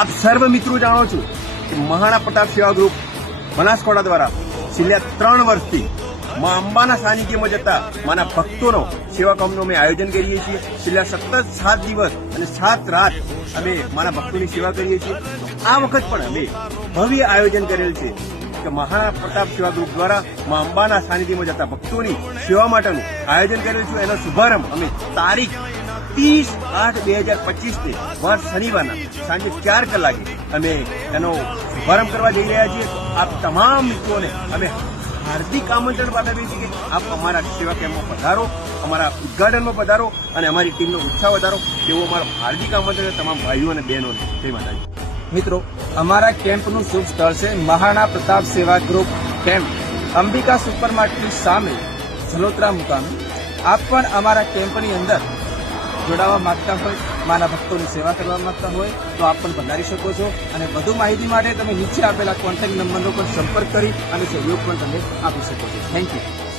આપ સર્વ મિત્રો જાણો છો કે મહારાણા પ્રતાપ સેવા ગ્રુપ બનાસકાંઠા દ્વારા છેલ્લા ત્રણ વર્ષથી મા અંબાના સાનિધ્યમાં જતા માના ભક્તોનો સેવા કામનું અમે આયોજન કરીએ છીએ. છેલ્લા સતત સાત દિવસ અને સાત રાત અમે મારા ભક્તોની સેવા કરીએ છીએ. આ વખત પણ અમે ભવ્ય આયોજન કરેલ છે. કે મહારાણા પ્રતાપ સેવા ગ્રુપ દ્વારા મા અંબાના સાનિધ્યમાં જતા ભક્તોની સેવા માટેનું આયોજન કરેલું છે. એનો શુભારંભ અમે તારીખ ત્રીસ આઠ બે હજાર પચીસ ને વાર શનિવારના સાંજે ચાર કલાકે અમે એનો શુભારંભ કરવા જઈ રહ્યા છીએ. આપ તમામ મિત્રોને અમે હાર્દિક આમંત્રણ પાઠવીએ છીએ કે આપ અમારા સેવા કેમ્પમાં પધારો, અમારા ઉદઘાટનમાં પધારો અને અમારી ટીમનો ઉત્સાહ વધારો. તેવો અમારો હાર્દિક આમંત્રણ તમામ ભાઈઓ અને બહેનોને. જય માતાજી. મિત્રો, અમારા કેમ્પનું શુભ સ્થળ છે મહારાણા પ્રતાપ સેવા ગ્રુપ કેમ્પ. અંબિકા સુપરમાર્કેટની સામે જલોત્રા મુકામે. આપ પણ અમારા કેમ્પની અંદર જોડાવા માંગતા હોય, માના ભક્તોની સેવા કરવા માંગતા હોય, તો આપ પણ પધારી શકો છો. અને વધુ માહિતી માટે તમે નીચે આપેલા કોન્ટેક્ટ નંબરનો પણ સંપર્ક કરી અને સહયોગ પણ તમે આપી શકો છો. Thank you